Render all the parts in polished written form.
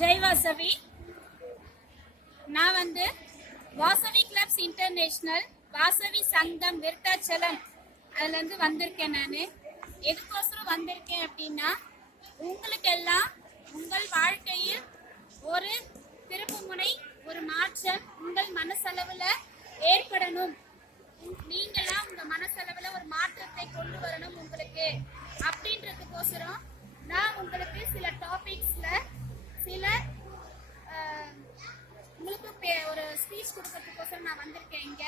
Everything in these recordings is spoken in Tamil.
ஜெய் வாசவி. நான் வாசவி கிளப்ஸ் இன்டர்நேஷனல் வாசவி சங்கம் விருத்தாச்சலம் அதுலேருந்து வந்திருக்கேன். நான் எதுக்கோசரம் வந்திருக்கேன் அப்படின்னா, உங்களுக்கெல்லாம் உங்கள் வாழ்க்கையில் ஒரு திருப்புமுனை, ஒரு மாற்றம் உங்கள் மனசளவில் ஏற்படணும். நீங்களாம் உங்க மனசளவில் ஒரு மாற்றத்தை கொண்டு வரணும் உங்களுக்கு அப்படின்றதுக்கோசரம் நான் உங்களுக்கு சில டாபிக்ஸ்ல சில உங்களுக்கு ஒரு ஸ்பீச் கொடுக்கறதுக்கோசரம் நான் வந்திருக்கேன். இங்க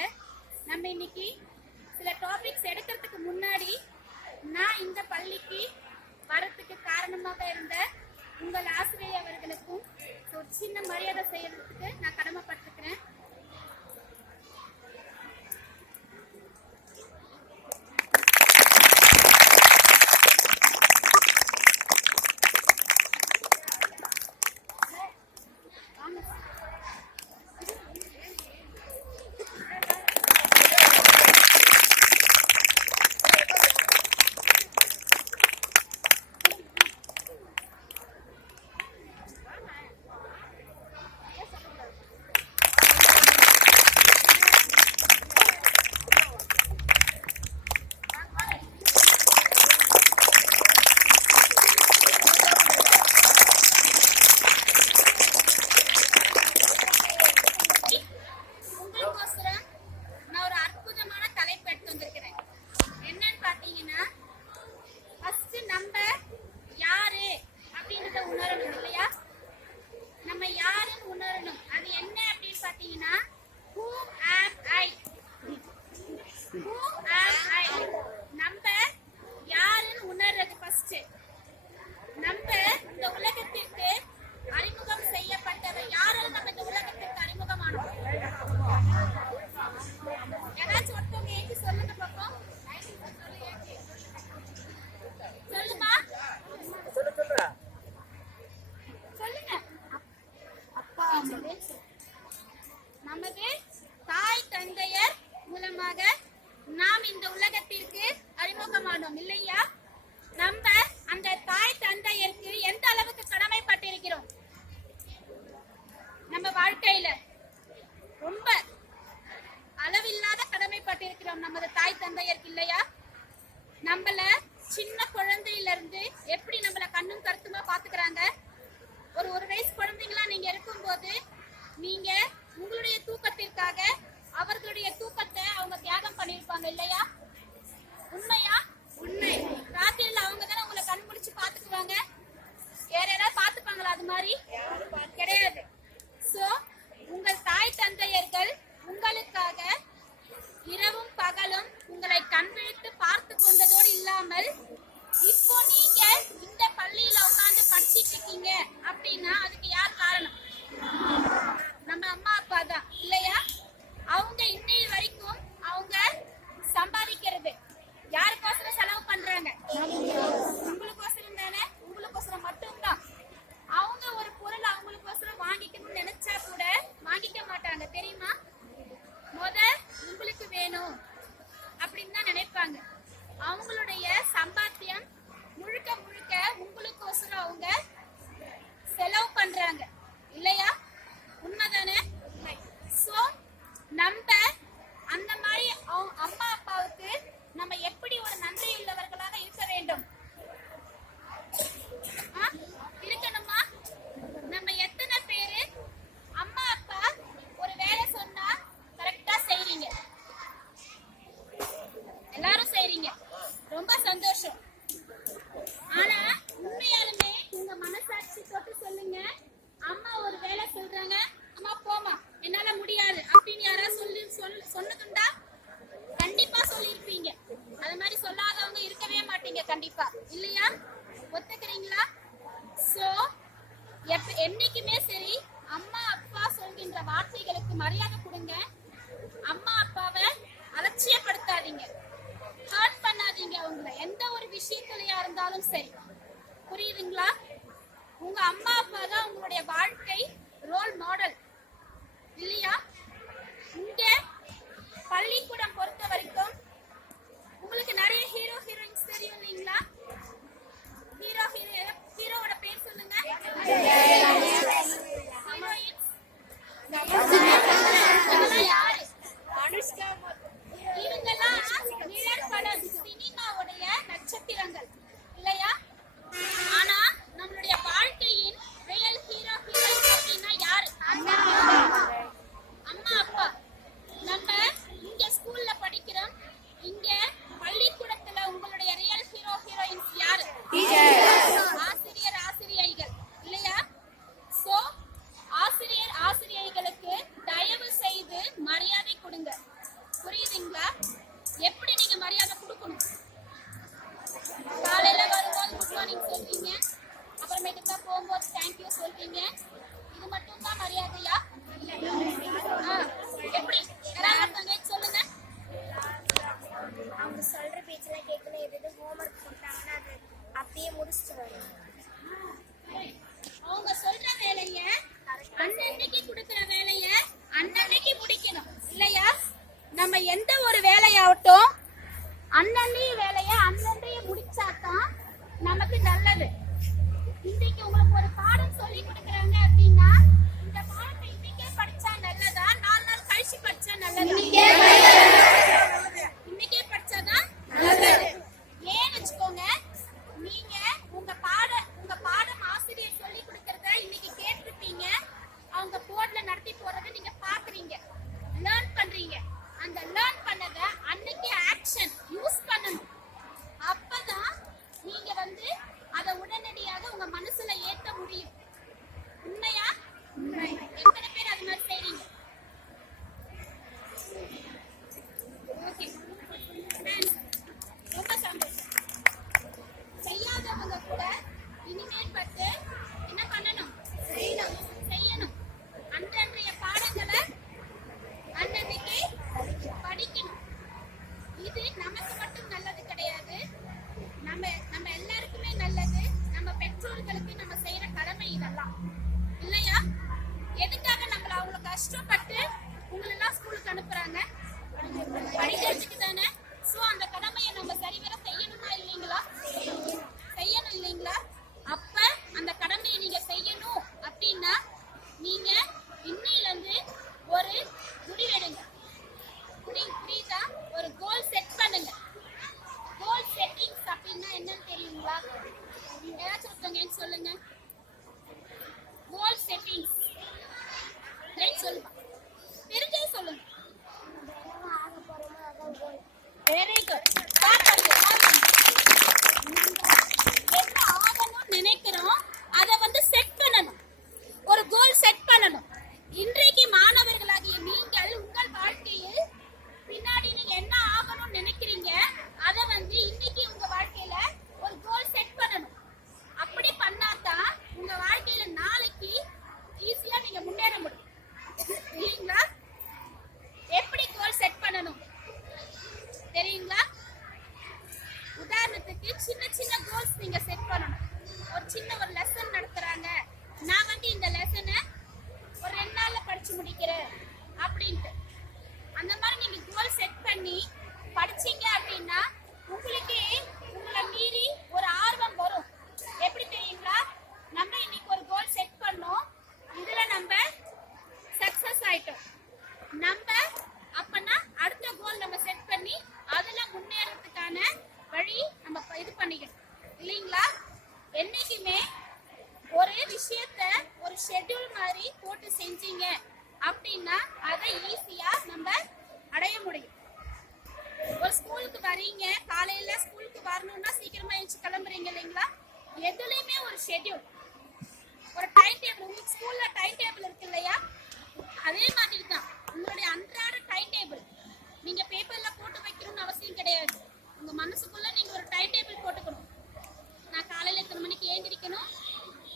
நம்ம இன்னைக்கு சில டாபிக்ஸ் எடுக்கிறதுக்கு முன்னாடி நான் இந்த பள்ளிக்கு வரத்துக்கு காரணமாக இருந்த உங்கள் ஆசிரியர் அவர்களுக்கும் ஒரு சின்ன மரியாதை செய்யறதுக்கு நான் கடமைப்பட்டிருக்கிறேன். நமது தாய் தந்தையர் மூலமாக நாம் இந்த உலகத்திற்கு அறிமுகமானோம் இல்லையா? நம்ம அந்த தாய் தந்தையருக்கு எந்த அளவுக்கு கடமைப்பட்டிருக்கிறோம்? நம்ம வாழ்க்கையில ரொம்ப அளவில்லாத கடமைப்பட்டிருக்கிறோம் நமது தாய் தந்தையருக்கு இல்லையா? நம்மள சின்ன குழந்தையில இருந்து எப்படி நம்மள கண்ணும் கருத்துமா பாத்துக்கிறாங்க. ஒரு வயசு குழந்தைங்களா நீங்க இருக்கும்போது நீங்க உங்களுடைய தூக்கத்திற்காக அவர்களுடைய தூக்கத்தை அவங்க தியாகம் பண்ணிருப்பாங்க இல்லையா? உண்மையா? உண்மை. ராத்திரில அவங்க தானே உங்களை கண் முடிச்சு பாத்துக்குவாங்க. வேற யாராவது பாத்துப்பாங்களா? அது மாதிரி கிடையாது. சோ உங்கள் தாய் தந்தையர்கள் உங்களுக்காக இரவும் பகலும் உங்களை கண் விழித்து பார்த்து கொண்டதோடு இல்லாமல் இப்போ நீங்க இந்த பள்ளியில உட்கார்ந்து படிச்சிட்டு இருக்கீங்க அப்படின்னா அதுக்கு யார் காரணம்? நம்ம அம்மா அப்பா தான் இல்லையா? அவங்க இன்னைய வரைக்கும் அவங்க சம்பாதிக்கிறது யாருக்கோசரம் செலவு பண்றாங்க? உங்களுக்கோசரம் தானே, உங்களுக்கோசரம் மட்டும்தான். அவங்க ஒரு பொருள் அவங்களுக்கோசரம் வாங்கிக்கணும்னு நினைச்சா கூட வாங்கிக்க மாட்டாங்க தெரியுமா? உங்களுக்கு வேணும் அப்படின்னு தான் நினைப்பாங்க. அவங்களுடைய சம்பாத்தியம் முழுக்க முழுக்க உங்களுக்கோசரம் அவங்க செலவு பண்றாங்க இல்லையா? உண்மைதானே? சோ நம்ம அந்த மாதிரி அம்மா அப்பாவுக்கு நம்ம எப்படி ஒரு நன்றி உள்ளவர்களாக இருக்க வேண்டும்? இருக்கணுமா? நம்ம எத்தனை பேரு அம்மா அப்பா ஒரு வேலை சொன்னா கரெக்டா செய்றீங்க? எல்லாரும் செய்றீங்க, ரொம்ப சந்தோஷம். ஆனா உண்மையாலுமே உங்க மனசாட்சி தொட்டு சொல்லுங்க, அம்மா ஒரு வேலை சொல்றாங்க, அம்மா போமா என்னால முடியாது அப்படின்னு யாராவது சொன்னதுண்டா? கண்டிப்பா சொல்லியிருப்பீங்க. அது மாதிரி சொல்லாதவங்க இருக்கவே மாட்டீங்க கண்டிப்பா இல்லையா? ஒத்துக்கிறீங்களா? சோ என்னைக்குமே சரி அம்மா அப்பா சொல்கின்ற வார்த்தைகளுக்கு மரியாதை கொடுங்க. அம்மா அப்பாவை அலட்சியப்படுத்தாதீங்க, ஹர்ட் பண்ணாதீங்க. அவங்கள எந்த ஒரு விஷயத்திலயா இருந்தாலும் சரி, புரியுதுங்களா? உங்க அம்மா அப்பா தான் உங்களுடைய வாழ்க்கை ரோல் மாடல் இல்லையா? இங்க பள்ளிக்கூடம் பொறுத்த வரைக்கும் உங்களுக்கு நிறைய ஹீரோ ஹீரோயின்ஸ் தெரியும் இல்லைங்களா? ஹீரோவோட பேர் சொல்லுங்க. எல்லாம் இல்லையா? எதுக்காக நம்மள அவ்வளவு கஷ்டப்பட்டு உங்களெல்லாம் ஸ்கூலுக்கு அனுப்புறாங்க? படிக்கிறதுக்கு தானே. சோ அந்த கடமையை நம்ம சரிவர செய்யணுமா இல்லைங்களா? செய்யணும் இல்லைங்களா? அப்ப அந்த கடமையை நீங்க செய்யணும் அப்படின்னா நீங்க இன்னையில இருந்து ஒரு முடிவெடுங்க. புரியுதா? ஒரு கோல் செட் பண்ணுங்க. கோல் செட்டிங்ஸ் அப்படின்னா என்னன்னு தெரியுங்களா? யாராச்சும் ஒருத்தவங்க சொல்லுங்க. கோல் செட்டிங்ஸ் சொல்லுங்க. தெரிஞ்சே சொல்லுங்க. Very good. என்ன ஆகணும்னு நினைக்கிறோம் அதை வந்து செட் பண்ணணும். ஒரு கோல் செட் பண்ணணும். இன்றைக்கு மாணவர்களாகிய நீங்கள் உங்கள் வாழ்க்கையில் பின்னாடி நீங்க என்ன ஆகணும்னு நினைக்கிறீங்க அதை வந்து இன்னைக்கு உங்க வாழ்க்கையில ஒரு கோல் செட் பண்ணணும். அப்படி பண்ணாதான் உங்க வாழ்க்கையில நாளைக்கு ஈஸியா நீங்க முன்னேற முடியும் இல்லைங்களா? எப்படி கோல் செட் பண்ணணும் தெரியுங்களா? உதாரணத்துக்கு சின்ன சின்ன கோல்ஸ் நீங்க செட் பண்ணணும். ஒரு சின்ன ஒரு லெசன் நடத்துறாங்க, நான் வந்து இந்த லெசனை ஒரு 2 நாள்ல படிச்சு முடிக்கிறேன் அப்படின்ட்டு அந்த மாதிரி நீங்க கோல் செட் பண்ணி படிச்சீங்க அப்படின்னா உங்களுக்கே உங்களை மீறி ஒரு ஆர்வம் வரும். எப்படி தெரியுங்களா? நம்ம இன்னைக்கு ஒரு கோல் செட் பண்ணோம், இதுல நம்ம சக்சஸ் ஆயிட்டோம். நம்ம அப்பனா அடுத்த கோல் நம்ம செட் பண்ணி அதுல முன்னேறதுக்கான வழி நம்ம இது பண்ணிக்கணும் இல்லைங்களா? என்னைக்குமே ஒரு விஷயத்த ஒரு ஷெட்யூல் மாதிரி போட்டு செஞ்சீங்க அப்படின்னா அதை ஈஸியா நம்ம அடைய முடியும். ஒரு ஸ்கூலுக்கு வரீங்க, காலையில ஸ்கூலுக்கு வரணும்னா சீக்கிரமா எழுந்து கிளம்புறீங்க இல்லைங்களா? எதுலையுமே ஒரு ஷெட்யூல், ஒரு டைம் டேபிள். உங்களுக்கு ஸ்கூல்ல டைம் டேபிள் இருக்கு இல்லையா? அதே மாதிரி தான் உங்களுடைய அன்றாட டைம் டேபிள் நீங்க பேப்பர்ல போட்டு வைக்கணும்னு அவசியம் கிடையாது. உங்க மனசுக்குள்ள நீங்க ஒரு டைம் டேபிள் போட்டுக்கணும். நான் காலையில எத்தனை மணிக்கு எழுந்திரிக்கணும்,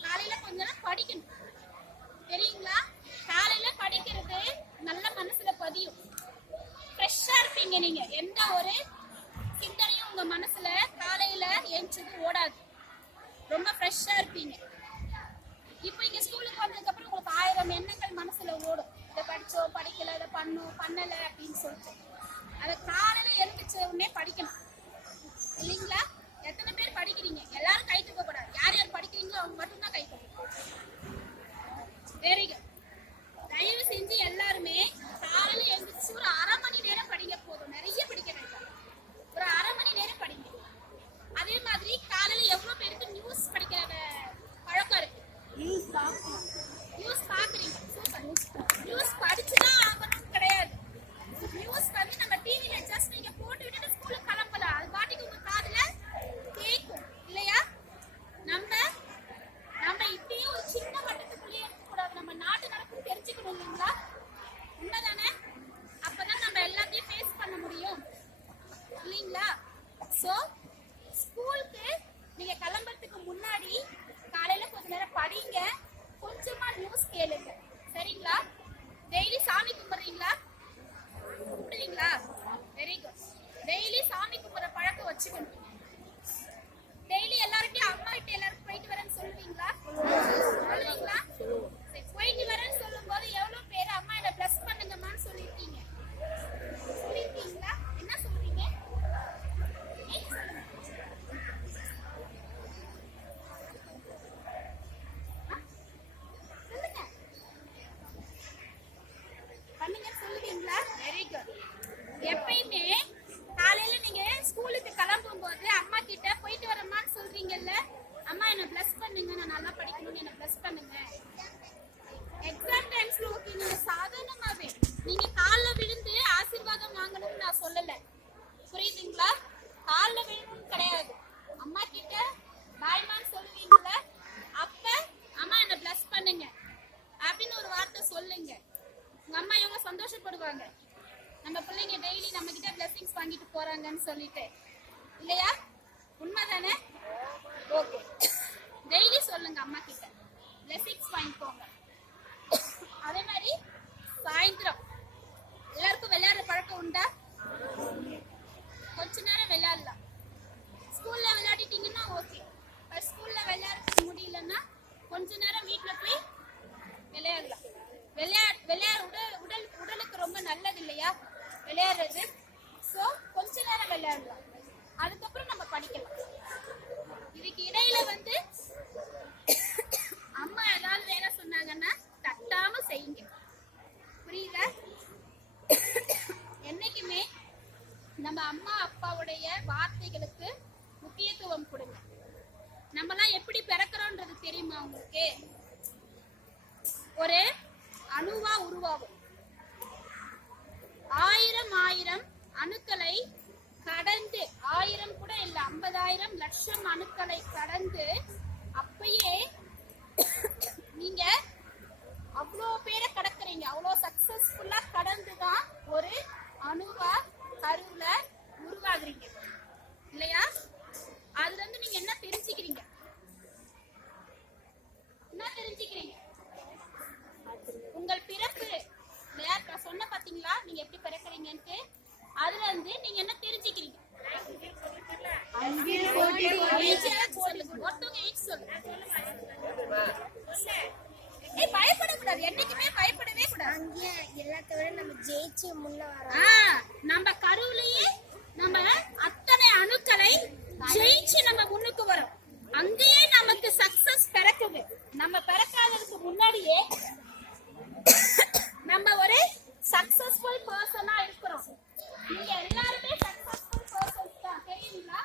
காலையில கொஞ்ச நேரம் படிக்கணும். தெரியுங்களா? காலையில படிக்கிறது நல்ல மனசுல பதியும். ஃப்ரெஷ்ஷா இருப்பீங்க. நீங்க எந்த ஒரு சிந்தனையும் உங்க மனசுல காலையில எழுந்தது ஓடாது. ரொம்ப ஃப்ரெஷ்ஷா இருப்பீங்க. இப்போ இங்க ஸ்கூலுக்கு வந்ததுக்கு அப்புறம் உங்களுக்கு 1000 எண்ணங்கள் மனசுல ஓடும். இதை படிச்சோம், படிக்கல, இதை பண்ணோம், பண்ணல அப்படின்னு சொல்லிட்டு அதை காலையில எழுந்திரிச்ச உடனே படிக்கணும் இல்லைங்களா? எத்தனை பேர் படிக்கிறீங்க? எல்லாரும் கை தூக்க கூடாது. யார் யார் படிக்கிறீங்களோ அவங்க மட்டும்தான் கை தூக்கணும். Very good. தயவு செஞ்சு எல்லாருமே காலையில எழுந்திரிச்சு ஒரு 1/2 மணி நேரம் படிங்க. போதும், நிறைய படிக்க வேண்டாம். ஒரு 1/2 மணி நேரம் படிங்க. அதே மாதிரி காலையில எவ்வளவு பேருக்கு நியூஸ் படிக்கிற பழக்கம் இருக்கு? நியூஸ் பாக்குறீங்க, சூப்பர். நியூஸ் படிச்சுதான் ஆகணும்னு கிடையாது. நியூஸ் வந்து நம்ம டிவில ஜஸ்ட் நீங்க போட்டு விட்டுட்டு ஸ்கூலுக்கு கிளம்பலாம். அது பாட்டுக்கு உங்க காதுல கேட்கும் இல்லையா? நம்ம இப்பயும் ஒரு சின்ன வட்டத்துக்குள்ளேயே இருக்கக்கூடாது. நம்ம நாட்டு நடக்கும் தெரிஞ்சுக்கணும் இல்லைங்களா? உண்மைதானே? அப்பதான் நம்ம எல்லாத்தையும் ஃபேஸ் பண்ண முடியும் இல்லைங்களா? சோ ஸ்கூலுக்கு நீங்க கிளம்புறதுக்கு முன்னாடி காலையில கொஞ்ச நேரம் படிங்க, கொஞ்சமா நியூஸ் கேளுங்க. சரிங்களா? டெய்லி சாமி கும்பிடுறீங்களா? கும்பிடுவீங்களா? Very good. டெய்லி சாமி கும்பிடுற பழக்கம் வச்சுக்கணும். டெய்லி எல்லார்கிட்டயும் அம்மா கிட்ட எல்லாரும் போயிட்டு வரேன்னு சொல்லுவீங்களா? சொல்லுவீங்களா? போயிட்டு வரேன்னு சொல்லும் போது எவ்வளவு பேர் அம்மா என்ன பிளஸ் பண்ணுங்கம்மான்னு சொல்லிருக்கீங்க? சொல்லிருக்கீங்களா? என்ன சொல்றீங்க? சொல்லுங்க. பண்ணுங்க சொல்லுவீங்களா? Very good. எப்பயுமே காலையில நீங்க ஸ்கூலுக்கு கிளம்பும் போது அம்மா கிட்ட போயிட்டு வரமான்னு சொல்றீங்கல்ல, அம்மா என்ன பிளஸ் பண்ணுங்க, நான் நல்லா படிக்கணும்னு என்ன பிளஸ் பண்ணுங்க. எக்ஸாம் டைம்ஸ்ல ஓகே, நீங்க சாதாரணமாவே நீங்க கால்ல விழுந்து ஆசீர்வாதம் வாங்கணும்னு நான் சொல்லல. புரியுதுங்களா? கால்ல விழணும்னு கிடையாது. அம்மா கிட்ட பாய்மான்னு சொல்லுவீங்கல்ல, அப்ப அம்மா என்ன பிளஸ் பண்ணுங்க அப்படின்னு ஒரு வார்த்தை சொல்லுங்க. உங்க அம்மா இவங்க சந்தோஷப்படுவாங்க. நம்ம பிள்ளைங்க டெய்லி நம்ம கிட்ட பிளஸிங்ஸ் வாங்கிட்டு போறாங்கன்னு சொல்லிட்டு இல்லையா? உண்மைதானே? ஓகே. டெய்லி சொல்லுங்க அம்மா கிட்ட பிளஸிங்ஸ் வாங்கிக்கோங்க. அதே மாதிரி சாயந்தரம் எல்லாருக்கும் விளையாடுற பழக்கம் உண்டா? கொஞ்ச நேரம் விளையாடலாம். ஸ்கூல்ல விளையாடிட்டீங்கன்னா ஓகே. ஸ்கூல்ல விளையாடுறதுக்கு முடியலன்னா கொஞ்ச நேரம் வீட்டுல போய் விளையாடலாம். உடலுக்கு ரொம்ப நல்லது இல்லையா விளையாடுறது? சோ கொஞ்ச நேரம் விளையாடலாம், அதுக்கப்புறம் நம்ம படிக்கலாம். இதுக்கு இடையில வந்து அம்மா ஏதாவது வேலை சொன்னாங்கன்னா தட்டாம செய்யுங்க, புரியுதா? என்னைக்குமே நம்ம அம்மா அப்பாவுடைய வார்த்தைகளுக்கு முக்கியத்துவம் கொடுங்க. நம்மலாம் எப்படி பிறக்கிறோன்றது தெரியுமா உங்களுக்கு? ஒரு அணுவா உருவாகும். 1000 அணுக்களை கடந்து, 1000 கூட இல்ல, 50,000 லட்சம் அணுக்களை கடந்து அப்பயே நீங்க அவ்வளோ பேரை கடக்குறீங்க. அவ்வளோ சக்சஸ்ஃபுல்லா கடந்துதான் ஒரு அணுவா கருவுல உருவாகுறீங்க இல்லையா? அதுல இருந்து நீங்க என்ன தெரிஞ்சுக்கிறீங்க? உங்கள் பிறப்பு இல்லையா? சொன்ன பாத்தீங்களா நீங்க எப்படி பிறக்கிறீங்கன்ட்டு? அதுல இருந்து நீங்க என்ன தெரிஞ்சுக்கிறீங்க? பயப்படக்கூடாது, என்னைக்குமே பயப்படவே கூடாது. எல்லாத்தோட நம்ம ஜெயிச்சு முன்ன வரோம். நம்ம கருவிலேயே நம்ம அத்தனை அணுக்களை ஜெயிச்சு நம்ம முன்னுக்கு வரோம். அங்கேயே நமக்கு சக்சஸ் பிறக்குது. நம்ம பிறக்காததுக்கு முன்னாடியே நம்ம ஒரு சக்சஸ்ஃபுல் பர்சனா இருக்கிறோம். நீங்க எல்லாருமே சக்சஸ்ஃபுல் பர்சன்ஸ் தான், தெரியுங்களா?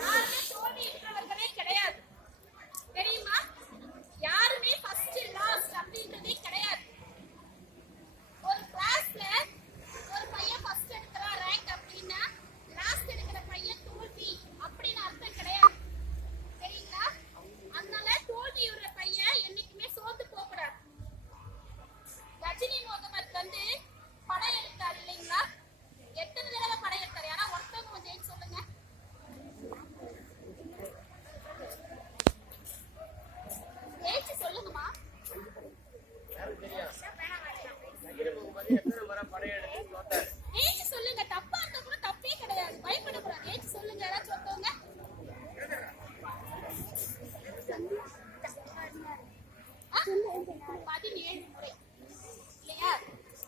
யாருமே தோல்வி இருக்கிறவர்களே கிடையாது, தெரியுமா? யாருமே ஃபர்ஸ்ட் லாஸ்ட் அப்படின்றதே கிடையாது. ஒரு கிளாஸ்ல ஒரு பையன் ஃபர்ஸ்ட் எடுக்கிறா ரேங்க் அப்படின்னா லாஸ்ட் எடுக்கிற பையன் தோல்வி அப்படின்னு அர்த்தம் கிடையாது, தெரியுங்களா? அதனால தோல்வியுற பையன் என்னைக்குமே சோர்ந்து போக கூடாது. ரஜினி முகமது வந்து படம் எடுத்தார் இல்லைங்களா? எத்தனை தடவை படம் எடுத்தாரு? ஆனா ஒருத்தவங்க கொஞ்சம் சொல்லுங்க. ஏச்சு சொல்லுங்கம்மா. ஏச்சு சொல்லுங்க, தப்பா இருந்தா கூட தப்பே கிடையாது, பயப்படக்கூடாது. ஏச்சு சொல்லுங்க யாராச்சும் ஒருத்தவங்க. 17 முறை இல்லையா?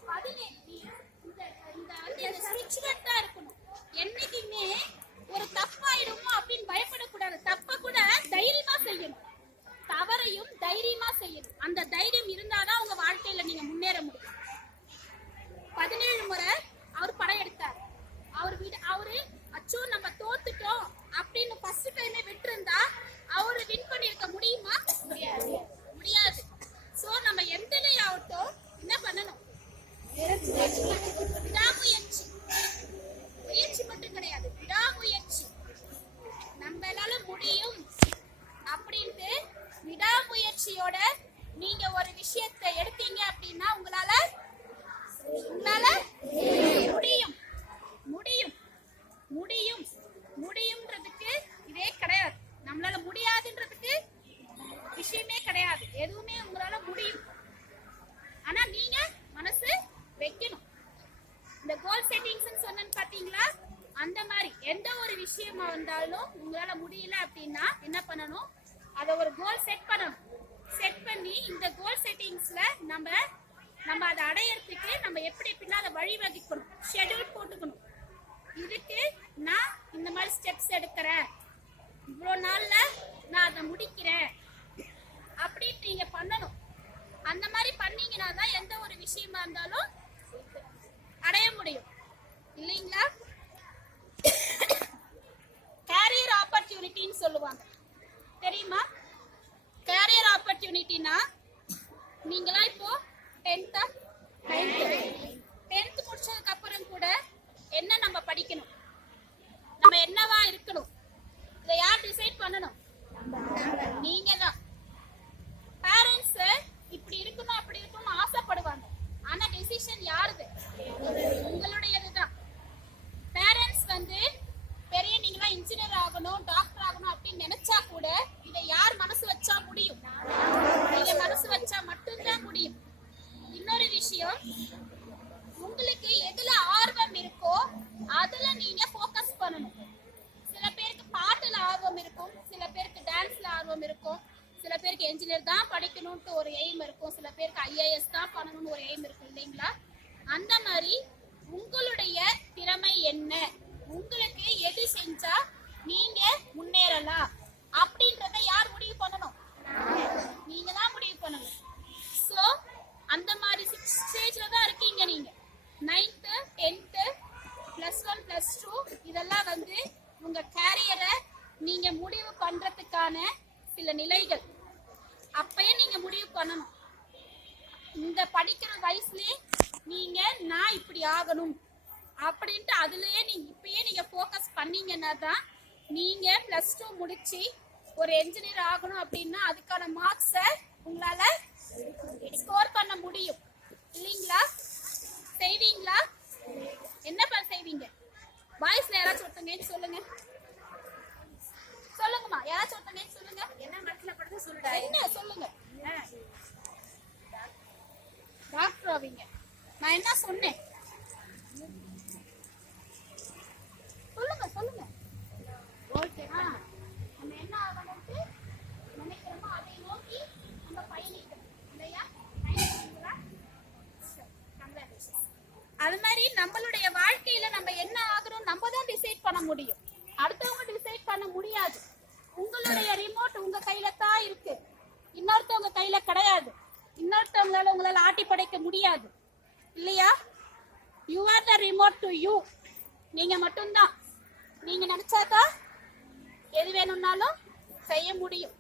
17 இந்த ஸ்பிரிச்சுவலா இருக்கணும். என்னைக்குமே ஒரு தப்பாயிடுமோ அப்படின்னு பயப்படக்கூடாது. தப்ப கூட தைரியமா செய்யணும், தவறையும் தைரியமா செய்யணும். அந்த தைரியம் இருந்தாதான் உங்க வாழ்க்கையில நீங்க முன்னேற முடியும். 17 முறை அவர் படம் எடுத்தார். அவரு அச்சோ நம்ம தோத்துட்டோம் அப்படின்னு ஃபர்ஸ்ட் டைமே விட்டுருந்தா அவரு வின் பண்ணிருக்க முடியுமா? முடியாது. சோ நம்ம எந்தனையாவட்டும் என்ன பண்ணணும்? விடாமுயற்சி. முயற்சி மட்டும் கிடையாது, விடாமுயற்சி. நம்மளால முடியும் அப்படின்ட்டு விடாமுயற்சியோட நீங்க ஒரு விஷயத்தை எடுத்தீங்க அப்படின்னா உங்களால முடியும். முடியும் முடியும் முடியும்ன்றதுக்கு இதே கிடையாது. நம்மளால முடியாதுன்றதுக்கு விஷயமே கிடையாது. எதுவுமே உங்களால முடியும். ஆனா நீங்க மனசு வைக்கணும். இந்த கோல் செட்டிங்ஸ் சொன்னேன்னு பாத்தீங்களா? அந்த மாதிரி எந்த ஒரு விஷயமா வந்தாலும் உங்களால முடியல அப்படின்னா என்ன பண்ணணும்? அத ஒரு கோல் செட் பண்ணணும். செட் பண்ணி இந்த கோல் செட்டிங்ஸ்ல நம்ம அதை அடையறதுக்கு நம்ம எப்படின்னா அதை வழிவகுக்கணும், ஷெட்யூல் போட்டுக்கணும். இதுக்கு நான் இந்த மாதிரி ஸ்டெப்ஸ் எடுக்கிறேன், இவ்வளோ நாள்ல நான் அதை முடிக்கிறேன் அப்படின்னு நீங்க பண்ணணும். அந்த மாதிரி பண்ணீங்கன்னா தான் எந்த ஒரு விஷயமா இருந்தாலும் அடைய முடியும் இல்லைங்களா? கேரியர் ஆப்பர்ச்சுனிட்டின்னு சொல்லுவாங்க, தெரியுமா? கேரியர் ஆப்பர்ச்சுனிட்டினா நீங்களா இப்போ 10th முடிச்சதுக்கு அப்புறம் கூட என்ன நம்ம படிக்கணும், நம்ம என்னவா இருக்கணும், இதை யார் டிசைட் பண்ணணும்? நீங்க தான். பேரண்ட்ஸ் இப்படி இருக்கணும் அப்படி இருக்கணும்னு ஆசைப்படுவாங்க. ஆனா டிசிஷன் யாருது? உங்களுடையதுதான். பேரண்ட்ஸ் வந்து பெரிய நீங்களா இன்ஜினியர் ஆகணும், டாக்டர் ஆகணும் அப்படின்னு நினைச்சா கூட இதை யார் மனசு வச்சா முடியும்? நீங்க மனசு வச்சா மட்டும்தான் முடியும். இன்னொரு விஷயம், உங்களுக்கு எதுல ஆர்வம் இருக்கோ அதுல நீங்க ஃபோக்கஸ் பண்ணணும். சில பேருக்கு பாட்டுல ஆர்வம் இருக்கும், சில பேருக்கு டான்ஸ்ல ஆர்வம் இருக்கும், ஒரு எய்ம் இருக்கும், சில பேருக்கு ஐஏஎஸ் தான் பண்ணணும்னு ஒரு எய்ம் இருக்கும் இல்லைங்களா? அந்த மாதிரி உங்களுடைய திறமை என்ன, உங்களுக்கு எது செஞ்சா நீங்க முன்னேறலாம் அப்படின்றத யார் முடிவு பண்ணணும்? நீங்க தான் முடிவு பண்ணணும். ஸோ அந்த மாதிரி ஸ்டேஜ்ல தான் இருக்கீங்க நீங்க. 9th 10th +1 +2 இதெல்லாம் வந்து உங்க கேரியரை நீங்க முடிவு பண்றதுக்கான சில நிலைகள். அப்பயே நீங்க முடிவு பண்ணணும். இந்த படிக்கிற வயசுலயே நீங்க நான் இப்படி ஆகணும் அப்படின்ட்டு அதுலயே நீங்க இப்பயே நீங்க ஃபோக்கஸ் பண்ணீங்கன்னா தான் நீங்க +2 முடிச்சு ஒரு என்ஜினியர் ஆகணும் அப்படின்னா அதுக்கான மார்க்ஸை உங்களால ஸ்கோர் பண்ண முடியும் இல்லைங்களா? செய்வீங்களா? என்ன செய்வீங்க? வாய்ஸ்ல யாராச்சும் ஒருத்தங்க சொல்லுங்க. சொல்லுங்கம்மா, யாராச்சும் ஒருத்தங்க சொல்லுங்க. என்ன மனசுல படுது சொல்லுடா. என்ன சொல்லுங்க? டாக்டர் ஆவீங்க. நான் என்ன சொன்னேன்? சொல்லுங்க சொல்லுங்க. ஓகே. நம்ம என்ன ஆகணும்னு நினைக்கிறோமோ அதை நோக்கி நம்ம பயணிக்கணும் இல்லையா? பயணிக்கிறீங்களா? அது மாதிரி நம்மளுடைய வாழ்க்கையில நம்ம என்ன ஆகணும் நம்ம தான் டிசைட் பண்ண முடியும். அடுத்தவங்க டிசைட் பண்ண முடியாது. உங்களுடைய ரிமோட் உங்க கையில தான் இருக்கு, இன்னொருத்தவங்க கையில கிடையாது. இன்னொருத்தவங்களால உங்களால ஆட்டி படைக்க முடியாது இல்லையா? You are the remote to you. நீங்க மட்டும்தான். நீங்க நினைச்சாதான் எது வேணும்னாலும் செய்ய முடியும்.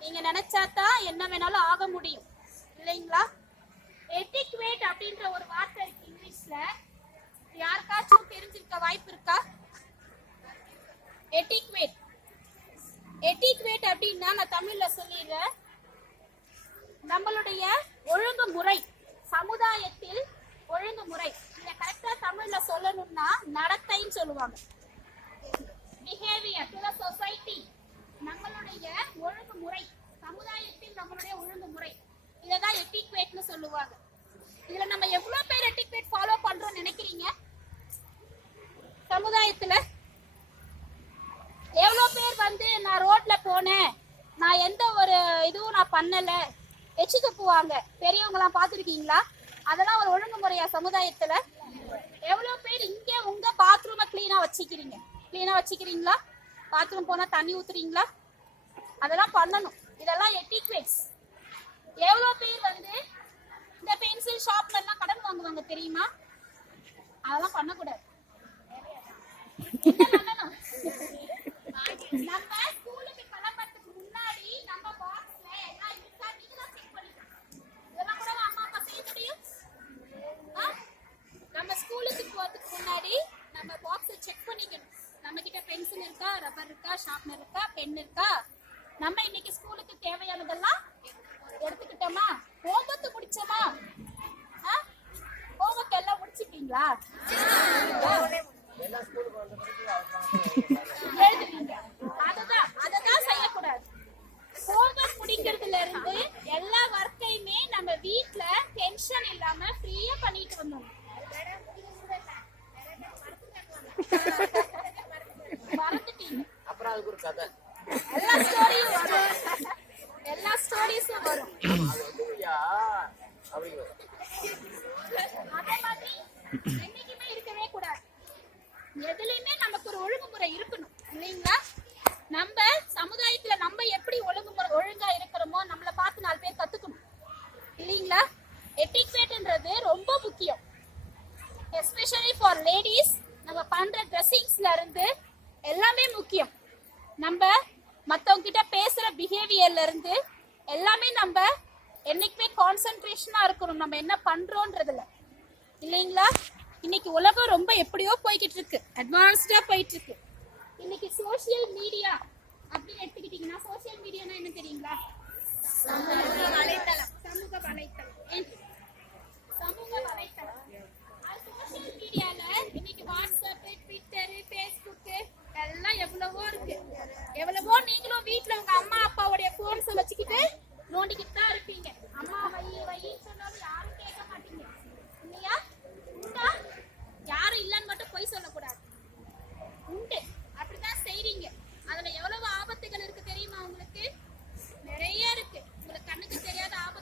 நீங்க நினைச்சாதான் என்ன வேணாலும் ஆக முடியும் இல்லைங்களா? எட்டிக்வேட் அப்படின்ற ஒரு வார்த்தை இருக்கு இங்கிலீஷ்ல. யாருக்காச்சும் தெரிஞ்சிருக்க வாய்ப்பு இருக்கா? எட்டிக்வேட் எட்டிக்வேட் அப்படின்னா நான் தமிழ்ல சொல்லிடுறேன். நம்மளுடைய ஒழுங்குமுறை, சமுதாயத்தில் ஒழுங்குமுறை. இத கரெக்டா தமிழ்ல சொல்லணும்னா நடத்தைன்னு சொல்லுவாங்க. Behaviour to the society. நம்மளுடைய ஒழுங்குமுறை, சமுதாயத்தில் நம்மளுடைய ஒழுங்குமுறை, இததான் எட்டிக்வேட்னு சொல்லுவாங்க. இதுல நம்ம எவ்வளவு பேர் எட்டிக்வேட் ஃபாலோ பண்றோம்னு நினைக்கிறீங்க? சமுதாயத்துல எவ்வளவு பேர் வந்து நான் ரோட்ல போனேன், நான் எந்த ஒரு இதுவும் நான் பண்ணல, எச்சு துப்புவாங்க, பெரியவங்களாம் பார்த்துருக்கீங்களா? அதெல்லாம் ஒரு ஒழுங்குமுறையா சமுதாயத்துல? எவ்வளவு பேர் இங்க உங்க பாத்ரூமை கிளீனா வச்சுக்கிறீங்களா? பாத்ரூம் போனா தண்ணி ஊத்துறீங்களா? அதெல்லாம் பண்ணணும். இதெல்லாம் எட்டிக்வேட்ஸ். எவ்வளவு பேர் வந்து இந்த பென்சில் ஷாப்ல எல்லாம் கடன் வாங்குவாங்க தெரியுமா? அதெல்லாம் பண்ணக்கூடாது. என்ன பண்ணணும்? நம்ம ஸ்கூலுக்கு கிளம்பறதுக்கு முன்னாடி நம்ம பாக்ஸ்ல எல்லாம் இருக்கா நீங்க தான் செக் பண்ணிக்கணும். இதெல்லாம் கூட அம்மா அப்பா செய்ய முடியும். நம்ம ஸ்கூலுக்கு போறதுக்கு முன்னாடி நம்ம பாக்ஸை செக் பண்ணிக்கணும். நம்ம கிட்ட பென்சில் இருக்கா, ரப்பர் இருக்கா, ஷார்ப்னர் இருக்கா, பென் இருக்கா, நம்ம இன்னைக்கு ஸ்கூலுக்கு தேவையானதெல்லாம் எடுத்துக்கிட்டோமா, ஹோம்வொர்க் முடிச்சோமா? ஹோம்வொர்க் எல்லாம் முடிச்சிட்டீங்களா? எழுதுவீங்க. அததான் செய்யக்கூடாது. ஹோம்வொர்க் முடிக்கிறதுல இருந்து எல்லா ஒர்க்கையுமே நம்ம வீட்ல டென்ஷன் இல்லாம ஃப்ரீயா பண்ணிட்டு வந்தோம். மறந்துட்டீங்க. அப்புறம் அதுக்கு ஒரு கதை, எல்லா ஸ்டோரிஸும் வரும். அதே மாதிரி என்னைக்குமே இருக்கவே கூடாது. எதுலயுமே நமக்கு ஒரு ஒழுங்குமுறை இருக்கணும் இல்லைங்களா? நம்ம சமுதாயத்துல நம்ம எப்படி ஒழுங்கா இருக்கிறோமோ நம்மள பார்த்து 4 பேர் கத்துக்கணும் இல்லைங்களா? எட்டிக்வேட்ன்றது ரொம்ப முக்கியம். Especially for ladies. நம்ம பண்ற ட்ரெஸ்ஸிங்ஸ்ல இருந்து எல்லாமே முக்கியம். நம்ம மத்தவங்க கிட்ட பேசுற பிஹேவியர்ல இருந்து எல்லாமே நம்ம என்னைக்குமே கான்சென்ட்ரேஷனா இருக்கணும் நம்ம என்ன பண்றோன்றதுல இல்லைங்களா? இன்னைக்கு உலகம் ரொம்ப எப்படியோ போய்கிட்டு இருக்கு, அட்வான்ஸ்டா போயிட்டு இருக்கு. இன்னைக்கு சோசியல் மீடியா அப்படின்னு எடுத்துக்கிட்டீங்கன்னா, சோசியல் மீடியானா என்ன தெரியுங்களா? சமூக வலைத்தளம். சோசியல் மீடியால இன்னைக்கு வாட்ஸ்அப், ட்விட்டர், ஃபேஸ்புக் எல்லாம் எவ்வளவோ இருக்கு. எவ்வளவோ நீங்களும் வீட்டுல உங்க அம்மா அப்பாவுடைய போன்ஸை வச்சுக்கிட்டு நோண்டிக்கிட்டு தான் இருப்பீங்க. அம்மா வையின்னு சொன்னாலும் யாரும் கேட்க மாட்டீங்க இல்லையா? உண்டா? யாரும் இல்லைன்னு மட்டும் பொய் சொல்லக்கூடாது, உண்டு. அப்படிதான் செய்றீங்க. அதுல எவ்வளவு ஆபத்துகள் இருக்கு தெரியுமா உங்களுக்கு? நிறைய இருக்கு. உங்களுக்கு கண்ணுக்கு தெரியாத ஆபத்து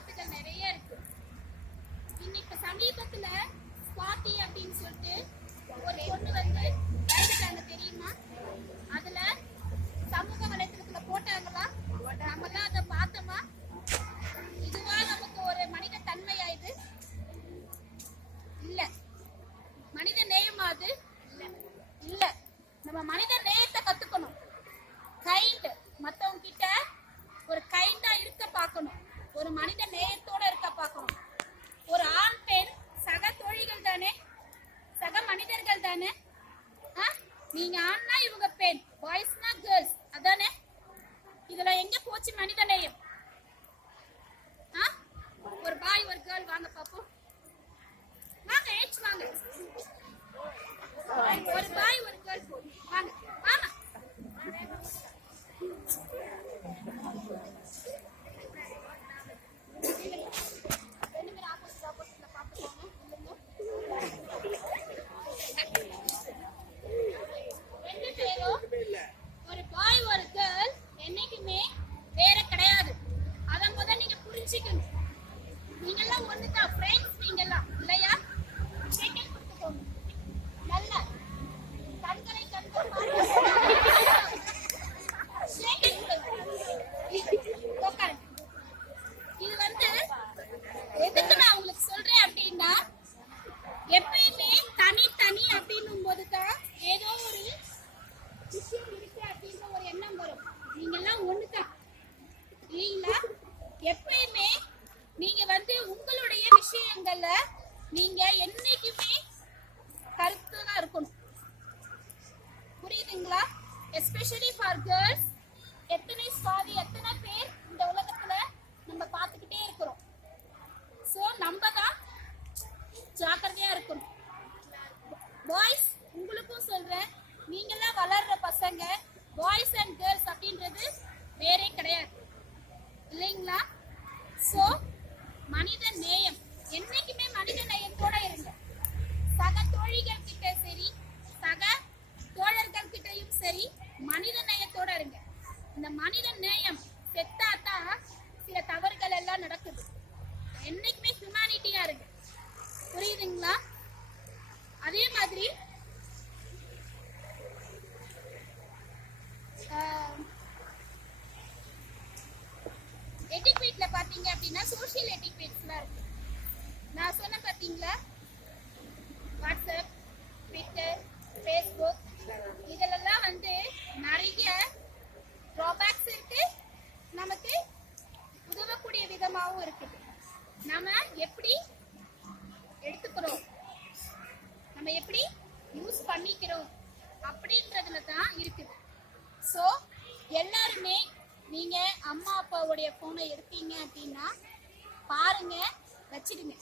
வாங்க பாப்போம். வாங்க ஏச்சு வாங்க. ஒரு பாய் ஒரு கேர்ள் வாங்க வாங்க. ரெண்டு பேரும் ஒரு பாய் ஒரு கேர்ள் என்னைக்குமே வேற கிடையாது. அத முதல்ல நீங்க புரிஞ்சுக்கணும். நீங்கெல்லாம் ஒண்ணுதான் ஃப்ரெண்ட்ஸ் நீங்கெல்லாம் இல்லையா? செகண்ட் கொடுத்துக்கோங்க. நல்ல கண்களை கண்கள் இது வந்து எதுக்கு நான் உங்களுக்கு சொல்றேன் அப்படின்னா, எப்பயுமே தனி அப்படின்னும் போதுதான் ஏதோ ஒரு விஷயம் இருக்கு அப்படின்ற ஒரு எண்ணம் வரும். நீங்க எல்லாம் ஒண்ணுதான் இல்லைங்களா? எப்பயுமே நீங்க வந்து உங்களுடைய விஷயங்கள்ல நீங்க என்னைக்குமே கருத்துதான் இருக்கணும். புரியுதுங்களா? Especially for girls. எத்தனை பேர் இந்த உலகத்துல நம்ம பார்த்துக்கிட்டே இருக்கிறோம். சோ நம்ம தான் ஜாக்கிரதையா இருக்கணும். பாய்ஸ் உங்களுக்கும் சொல்றேன், நீங்கெல்லாம் வளர்ற பசங்க பாய்ஸ் அண்ட் கேர்ள்ஸ் அப்படின்றது வேறே கிடையாது இல்லைங்களா? சோ மனித நேயம், என்னைக்குமே மனித நேயத்தோட இருங்க. சக தோழிகள் கிட்ட சரி, சக தோழர்கள் கிட்டையும் சரி மனித நேயத்தோட இருங்க. இந்த மனித நேயம் செத்தாதான் சில தவறுகள் எல்லாம் நடக்குது. என்னைக்குமே ஹியூமனிட்டியா இருங்க. புரியுதுங்களா? அதே மாதிரி எட்டிக்வேட்ல பாத்தீங்க அப்படின்னா சோஷியல் எட்டிக்வேட்ஸ்லாம் இருக்கு. நான் சொன்ன பாத்தீங்களா, வாட்ஸ்அப், ட்விட்டர், ஃபேஸ்புக் இதெல்லாம் வந்து நிறைய ட்ராபேக்ஸ் இருக்கு, நமக்கு உதவக்கூடிய விதமாகவும் இருக்குது. நம்ம எப்படி எடுத்துக்கிறோம், நம்ம எப்படி யூஸ் பண்ணிக்கிறோம் அப்படின்றதுல தான் இருக்குது. ஸோ எல்லாருமே நீங்க அம்மா அப்பாவுடைய போனை எடுத்தீங்க அப்படின்னா பாருங்க, வச்சிடுங்க.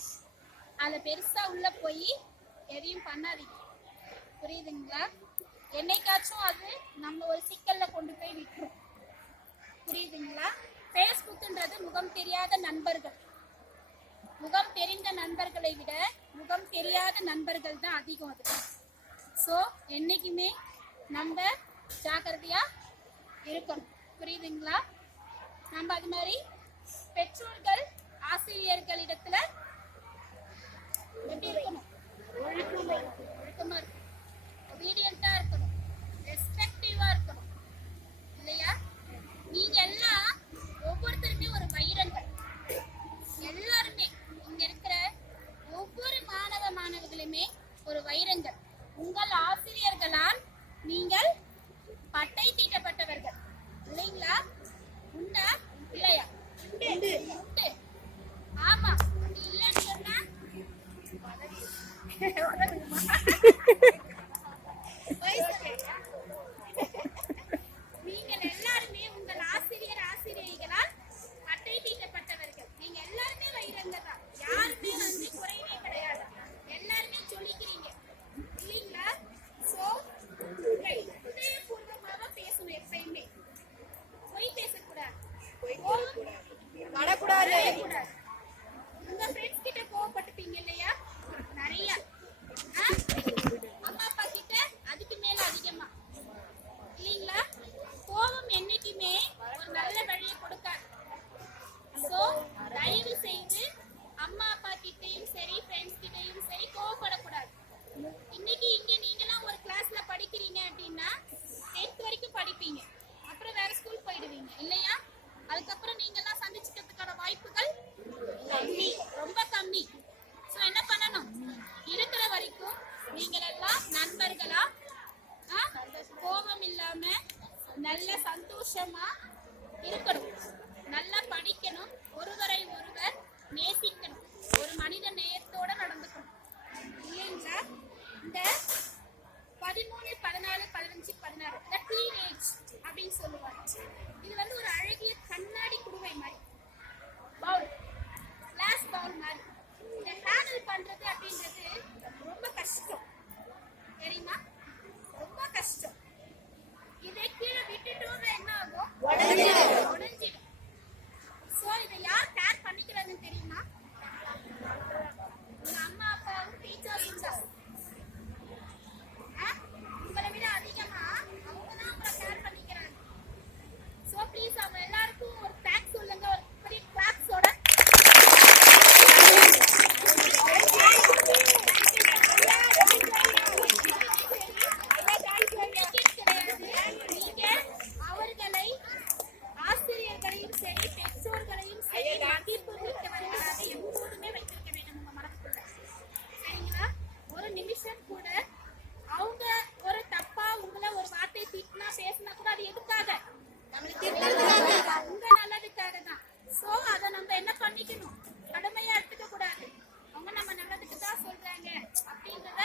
அதுல பெருசா உள்ள போய் எதையும் பண்ணாதீங்க. புரியுதுங்களா? என்னைக்காச்சும் அது நம்ம ஒரு சிக்கல்ல கொண்டு போய் விட்டுரும். புரியுதுங்களா? ஃபேஸ்புக்ன்றது முகம் தெரியாத நண்பர்கள். முகம் தெரிந்த நண்பர்களை விட முகம் தெரியாத நண்பர்கள் தான் அதிகம் அதுக்கு. ஸோ என்னைக்குமே நம்ம ஜாக்கிரதையா இருக்கணும். புரியுதுங்களா? நம்ம அது மாதிரி பெற்றோர்கள் ஆசிரியர்களிடத்துல எப்படி இருக்கணும்? ஒழுக்கமா இருக்கணும், ஒபீடியண்டா இருக்கணும், ரெஸ்பெக்டிவா இருக்கணும் இல்லையா? நீங்க எல்லாம் ஒவ்வொருத்தருமே ஒரு வைரங்கள். எல்லாருமே இங்க இருக்கிற ஒவ்வொரு மாணவர்களுமே ஒரு வைரங்கள். உங்கள் ஆசிரியர்களால் நீங்கள் பட்டை தீட்டப்பட்டவர்கள் இல்லைங்களா? உண்டா இல்லையா? உண்டு. ஆமா, இல்லைன்னு சொன்னா நீங்கள் எல்லாருமே உங்கள் ஆசிரியர்களால் பட்டை தீட்டப்பட்டவர்கள். நீங்க எல்லாருமே வைரங்கள் தான். யாருமே வந்து குறைவே கிடையாது. எல்லாருமே சொல்லிக்கிறீங்க இல்லைங்களா? சோ இதயபூர்வமாக பேசணும். எப்பயுமே பொய் பேசக்கூடாது, வரக்கூடாது. உங்க ஃப்ரெண்ட்ஸ் கிட்ட கோவப்பட்டுப்பீங்க இல்லையா? நிறைய பண்றது அப்படின்றது ரொம்ப கஷ்டம் தெரியுமா? ரொம்ப கஷ்டம். இதை கீழே விட்டுட்டோம்னா என்ன ஆகும்? உடைஞ்சிடும். சோ இதை யார் கேர் பண்ணிக்கிறாங்கன்னு தெரியுமா? உங்க அம்மா அப்பாவும் டீச்சர்ஸும் தான். உங்களை விட அதிகமா அவங்க தான் உங்களை கேர் பண்ணிக்கிறாங்க. சோ ப்ளீஸ் அவங்க எல்லாருக்கும் ஒரு தேங்க்ஸ் சொல்லுங்க, ஒரு பெரிய கிளாப்ஸோட. நீங்க அவர்களை ஆசிரியர்களையும் சரி பெற்றோர்களையும் சரி மதிப்பு மிக்கவர்களாக எப்போதுமே வைத்திருக்க வேண்டும் உங்க மனசுக்குள்ள. சரிங்களா? ஒரு நிமிஷம் கூட அவங்க ஒரு தப்பா உங்களை ஒரு வார்த்தை திட்டினா பேசினா கூட அது எதுக்காக? உங்க நல்லதுக்காக தான். சோ அத நம்ம என்ன பண்ணிக்கணும்? கடுமையா எடுத்துக்க கூடாது. அவங்க நம்ம நல்லதுக்கு தான் சொல்றாங்க அப்படின்றத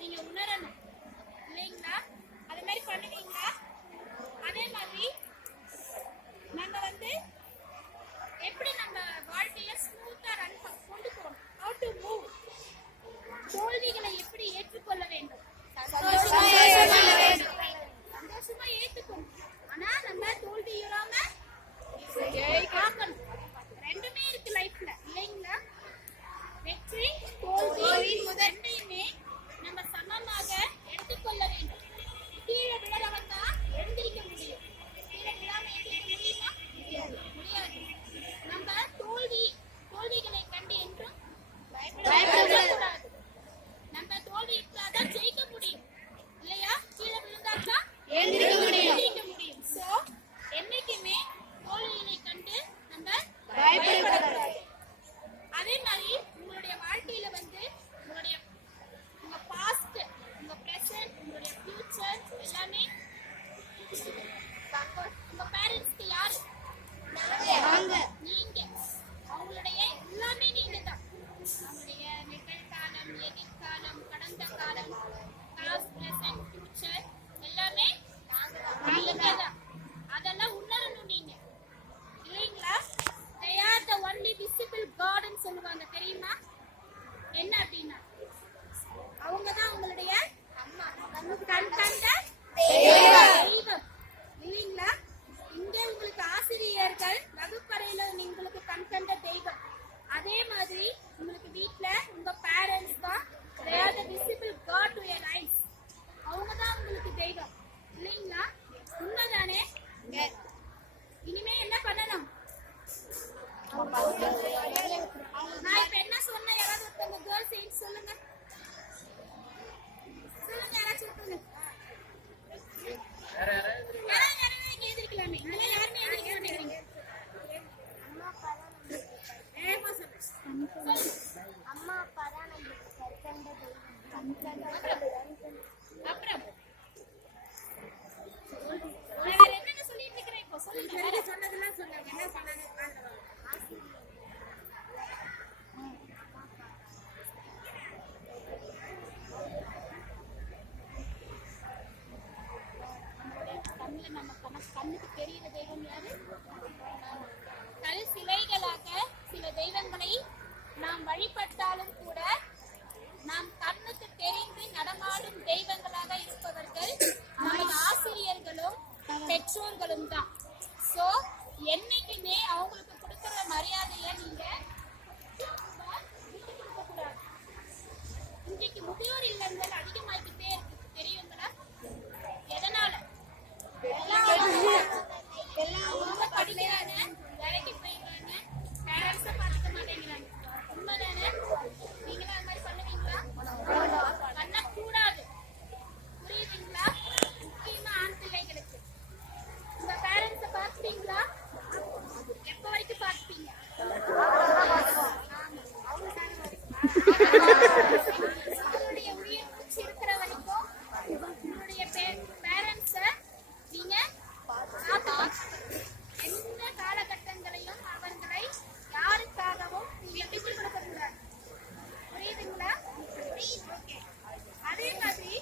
நீங்க உணரணும் இல்லைங்களா? அது மாதிரி பண்ணுவீங்களா? அதே மாதிரி நம்ம எப்படி நம்ம வாழ்க்கைய ஸ்மூத்தா கொண்டு போகணும்? How to move? தோல்விகளை எப்படி ஏற்றுக்கொள்ள வேண்டும்? சந்தோஷமா ஏத்துக்கணும். ஆனா நம்ம தோல்வியுறாம பார்க்கணும். ரெண்டுமே இருக்கு லைஃப்ல இல்லைங்களா? வெற்றி தோல்வி ரெண்டையுமே நம்ம சமமாக எடுத்துக்கொள்ள வேண்டும். கீழே விழறவன் தான் எழுந்திருக்க முடியும். கீழே விழாம எழுந்திருக்க முடியுமா? முடியாது. நம்ம தோல்விகளை கண்டு என்றும் பயப்படக்கூடாது. நம்ம தோல்வி இருந்தாதான் ஜெயிக்க முடியும் இல்லையா? கீழே விழுந்தாதான் எழுந்திருக்க முடியும். சோ என்னைக்குமே தோல்விகளை கண்டு நம்ம பயப்படக்கூடாது. அதே மாதிரி உங்களுடைய வாழ்க்கையில உங்க பாஸ்ட், உங்க பிரசன்ட், உங்களுடைய ஃபியூச்சர் எல்லாமே உங்க பேரண்ட்ஸ்க்கு யாரு? நீங்க. அவங்களுடைய எல்லாமே நீங்க தான். அவங்களுடைய நிகழ்காலம், எதிர்காலம், கடந்த காலம், பாஸ்ட், பிரசன்ட், ஃபியூச்சர் எல்லாமே நீங்க தான். அதெல்லாம் உணரணும் நீங்க இல்லைங்களா? They are the only visible God ன்னு சொல்லுவாங்க தெரியுமா? என்ன அப்படின்னா அவங்க தான் உங்களுடைய கண் கண்ட தெய்வம் இல்லைங்களா? இங்க உங்களுக்கு ஆசிரியர்கள், வகுப்பறையில உங்களுக்கு கண் கண்ட தெய்வம். அதே மாதிரி உங்களுக்கு வீட்ல உங்க பேரண்ட்ஸ் தான் they are the visible God to your eyes. அவங்க தான் உங்களுக்கு தெய்வம் இல்லைங்களா? உண்மைதானே? இனிமே என்ன பண்ணணும்? நான் இப்ப என்ன சொன்ன யாராவது ஒருத்தவங்க கேர்ள்ஸ் எய்ட் சொல்லுங்க. சொல்லுங்க யாராச்சும் ஒருத்தவங்க. யாராவது நீங்க எழுதிருக்கலாமே. அதெல்லாம் யாருமே எழுதிக்க மாட்டேங்கிறீங்க. அம்மா அப்பா தான் நம்மளுக்கு கற்கண்டது. அப்புறம் வேற என்னென்ன சொல்லிட்டு இருக்கிறேன் இப்போ சொல்லுங்க. வேற சொன்னதெல்லாம் சொல்லுங்க. என்ன சொன்னாங்க? நம்ம கண்ணுக்கு தெரிகிற தெய்வம் யாரு? கல் சிலைகளாக சில தெய்வங்களை நாம் வழிபட்டாலும் கூட நாம் கண்ணுக்கு தெரிந்து நடமாடும் தெய்வங்களாக இருப்பவர்கள் நம்ம ஆசிரியர்களும் பெற்றோர்களும் தான். சோ என்னைக்குமே அவங்களுக்கு கொடுக்கிற மரியாதையை நீங்க விட்டு கொடுக்க கூடாது. இன்றைக்கு முதியோர் இல்லங்கள் அதிகமாகிட்டே இருக்கு தெரியுங்களா? எதனால? ரொம்ப படிக்கிறாங்க, வேலைக்கு போயிடுறாங்க, பேரண்ட்ஸை பார்த்துக்க மாட்டேங்கிறாங்க. உண்மைதானே? நீங்களும் அது மாதிரி பண்ணுவீங்களா? பண்ணக்கூடாது. புரியுதுங்களா? முக்கியமா ஆண் பிள்ளைகளுக்கு உங்க பேரண்ட்ஸை பார்த்துப்பீங்களா? எப்ப வரைக்கும் பார்த்துப்பீங்க? உங்களுடைய உயிர் மூச்சு இருக்கிற வரைக்கும் உங்களுடைய பேரண்ட்ஸை நீங்க பார்த்துக்கணும். எந்த காலகட்டங்களையும் அவர்களை யாருக்காகவும் நீங்க விட்டு கொடுக்க கூடாது. புரியுதுங்களா? அதே மாதிரி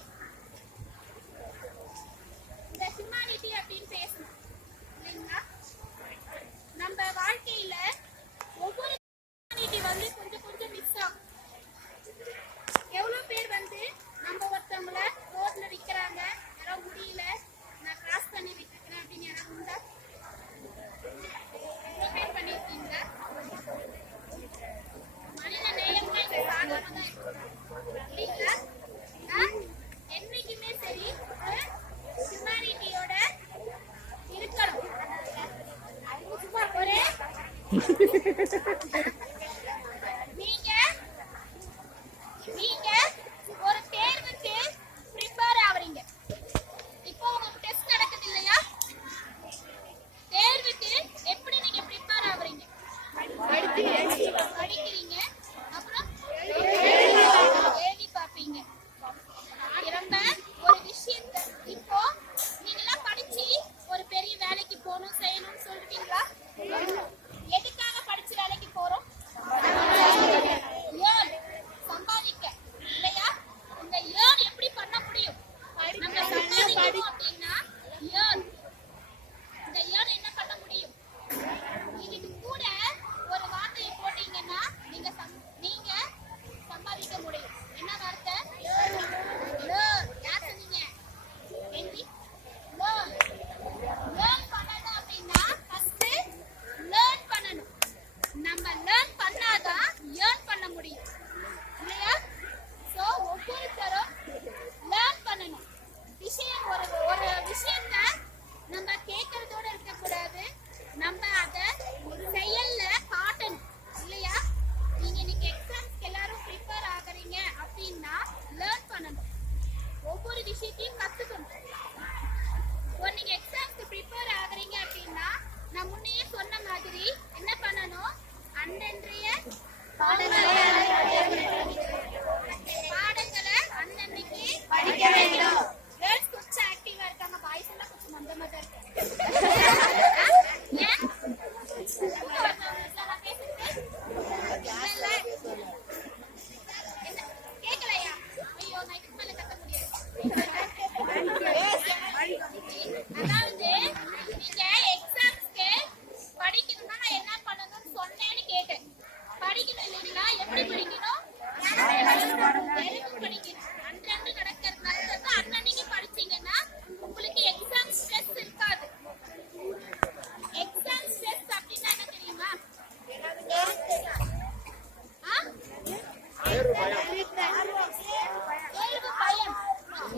இந்த ஹியூமானிட்டி அப்படின்னு பேசணும் இல்லைங்களா? நம்ம வாழ்க்கையில ஒவ்வொரு ஹியூமானிட்டி கொஞ்சம் கொஞ்சம் மிஸ் ஆகும். நீங்க நீங்க ஒரு தேர்வுக்கு ப்ரிப்பேர் ஆவறீங்க. இப்போ உங்களுக்கு டெஸ்ட் நடக்குது இல்லையா? தேர்வுக்கு எப்படி நீங்க ப்ரிப்பேர் ஆவறீங்க? படிக்கிறீங்க, அப்புறம் எழுதி பார்ப்பீங்க. ரொம்ப ஒரு விஷயத்தை இப்போ நீங்களாம் படிச்சு ஒரு பெரிய வேலைக்கு போகணும் செய்யணும்னு சொல்லிட்டீங்களா? எதுக்காக படிச்சு வேலைக்கு போறோம்? ஏன் சம்பாதிக்க இல்லையா? இந்த ஏன் எப்படி பண்ண முடியும்? நம்ம சம்பாதிக்கணும் அப்படின்னா ஏன் இந்த ஏன் என்ன பண்ண முடியும்? இதுக்கு கூட ஒரு வார்த்தையை போட்டீங்கன்னா நீங்க சம்பாதிக்க முடியும். என்ன வார்த்தை? யார் சொன்னீங்க? லேர்ன் பண்ணணும் அப்படின்னா ஃபர்ஸ்ட் லேர்ன் பண்ணணும். நம்ம லேர்ன் பண்ணாதான் ஏர்ன் பண்ண முடியும் இல்லையா? சோ ஒவ்வொருத்தரும் லேர்ன் பண்ணணும். ஒரு விஷயத்தை நம்ம கேட்கறதோட இருக்க கூடாது, நம்ம அதை செயல்ல காட்டணும் இல்லையா? நீங்க இன்னைக்கு எக்ஸாம்ஸ்க்கு எல்லாரும் ப்ரிப்பேர் ஆகுறீங்க அப்படின்னா லேர்ன் பண்ணணும். ஒவ்வொரு விஷயத்தையும் கத்துக்கணும். நீங்க எக்ஸாம்ஸ்க்கு ப்ரிப்பேர் ஆகுறீங்க அப்படின்னா நான் முன்னையே சொன்ன மாதிரி என்ன பண்ணணும்? அன்றன்றைய பாடங்களை அன்னன்னைக்கு படிக்க வேண்டும். கேர்ள்ஸ் கொஞ்சம் ஆக்டிவா இருக்காங்க, பாய்ஸ் எல்லாம் கொஞ்சம் மந்தமா தான் இருக்காங்க. ஏன் கேட்கலையா? ஐயோ, நான் இதுக்கு மேல கத்த முடியாது. அதாவது நீங்க எக்ஸாம்ஸ்க்கு படிக்கணும்னா நான் என்ன பண்ணணும்னு சொன்னேன்னு கேட்டேன். படிக்கணும் இல்லைங்களா? எப்படி படிக்கணும்? படிக்கணும். அன்றன்று நடக்கிறது அன்னன்னைக்கு படிச்சீங்கன்னா உங்களுக்கு எக்ஸாம் ஸ்ட்ரெஸ் இருக்காது. எக்ஸாம் ஸ்ட்ரெஸ் அப்படின்னா என்ன தெரியுமா? தேர்வு பயம்.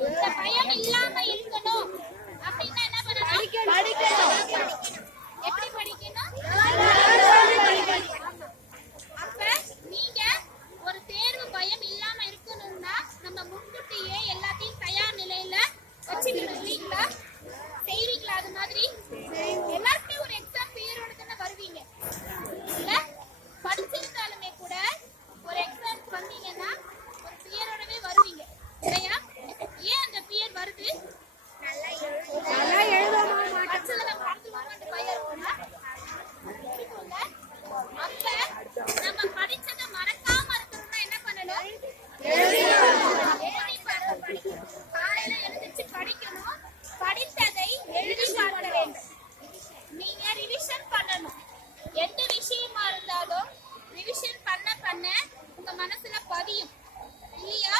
இந்த பயம் இல்லாம இருக்கணும் அப்படின்னா என்ன பண்ணணும்? படிக்கணும். எப்படி படிக்கணும்? அப்ப நீங்க ஒரு தேர்வு பயம் இல்லாம இருக்கணும்னா நம்ம முன்கூட்டியே எல்லாத்தையும் தயார் நிலையில வச்சுக்கணும் இல்லைங்களா? செய்வீங்களா? அது மாதிரி எல்லாருமே ஒரு எக்ஸாம் பீரியட் தானே வருவீங்க இல்ல? படிச்சிருந்தாலுமே கூட ஒரு எக்ஸாம் வந்தீங்கன்னா ஒரு பீரியடவே வருவீங்க இல்லையா? ஏன் அந்த பீரியட் வருது? நல்லா எழுதணும். பச்சல நம்ம மறந்துடுவோம்னு பயம் இருக்கும்ல? இருக்கும்ல? அப்ப நம்ம படிச்சதை மறக்காம இருக்கணும்னா என்ன பண்ணணும்? காலையில எழுந்திருச்சு படிக்கணும். படித்ததை எழுதி பார்க்க வேண்டும். நீங்க ரிவிஷன் பண்ணணும். எந்த விஷயமா இருந்தாலும் ரிவிஷன் பண்ண பண்ண உங்க மனசுல பதியும் இல்லையா?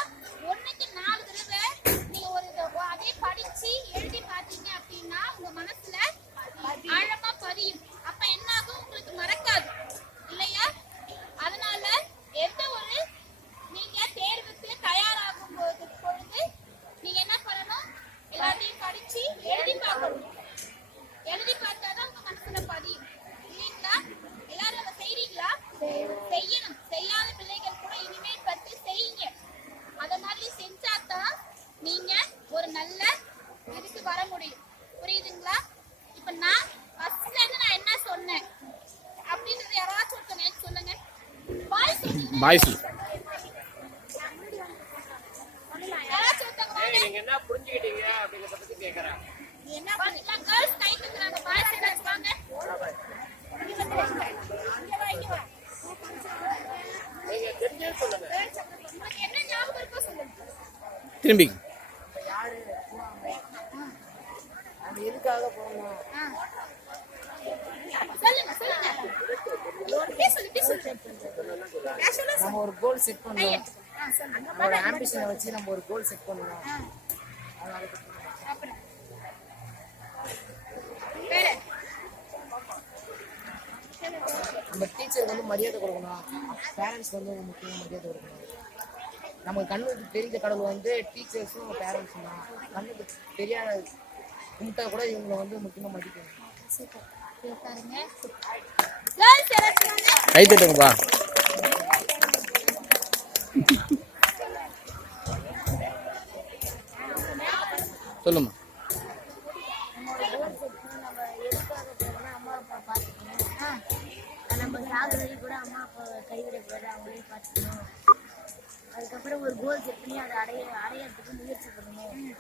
1க்கு 4 தடவை நீங்க அதே படிச்சு எழுதி பார்த்தீங்க அப்படின்னா உங்க மனசுல ஆழமா பதியும். அப்ப என்ன ஆகும்? உங்களுக்கு மறக்காது இல்லையா? அதனால எந்த ஒரு நீங்க தேர்வுக்கு தயாராகும் பொழுது நீங்க என்ன பண்ணணும்? எல்லாத்தையும் படிச்சு எழுதி பார்க்கணும். எழுதி பார்த்தாதான் உங்க மனசுல பதியும் இல்லைங்களா? எல்லாரும் அதை செய்றீங்களா? செய்யணும். செய்யாத பிள்ளைகள் கூட இனிமேல் பற்றி செய்யுங்க. அத மாதிரி செஞ்சாதான் நீங்க ஒரு நல்ல இதுக்கு வர முடியும். புரியுதுங்களா? இப்ப நான் ஃபர்ஸ்ட்ல இருந்து நான் என்ன சொன்னேன் அப்படின்றது யாராச்சும் ஒருத்தங்க எனக்கு சொல்லுங்க. பாய்ஸ் யாராச்சும் ஒருத்தங்க வாங்க. நீங்க என்ன புரிஞ்சுக்கிட்டீங்க அப்படிங்கறத பத்தி கேக்குறேன். என்ன பண்ணீங்க? கேர்ள்ஸ் கை தூக்குறாங்க, பாய்ஸ் எல்லாம் வாங்க. இங்க வா. நீங்க தெரிஞ்சே சொல்லுங்க. உங்களுக்கு என்ன ஞாபகம் இருக்கோ சொல்லுங்க. திரும்பி அது எதுக்காக போகணும்? சொல்லுங்க. நம்ம ஒரு கோல் செட் பண்ணணும். நம்மளோட ஆம்பிஷனை வச்சு நம்ம ஒரு கோல் செட் பண்ணணும். நம்ம டீச்சருக்கு வந்து மரியாதை கொடுக்கணும். பேரண்ட்ஸ்க்கு வந்து முக்கியமாக மரியாதை கொடுக்கணும். நமக்கு கண்ணுக்கு தெரிஞ்ச கடவுள் வந்து டீச்சர்ஸும் பேரண்ட்ஸும் தான். கண்ணுக்கு தெரியாத கும்பிட்டா கூட இவங்களை வந்து முக்கியமாக மதிக்கணும். சூப்பர். கை தட்டுங்கப்பா. சொல்லுமா. நம்ம சாகுறது கூட அம்மா அப்பா கைவிடக்கூடாது, அவங்களே பார்த்துக்கணும். அதுக்கப்புறம் ஒரு கோல் செட் பண்ணி அதை அடையறதுக்கு முயற்சி பண்ணணும்.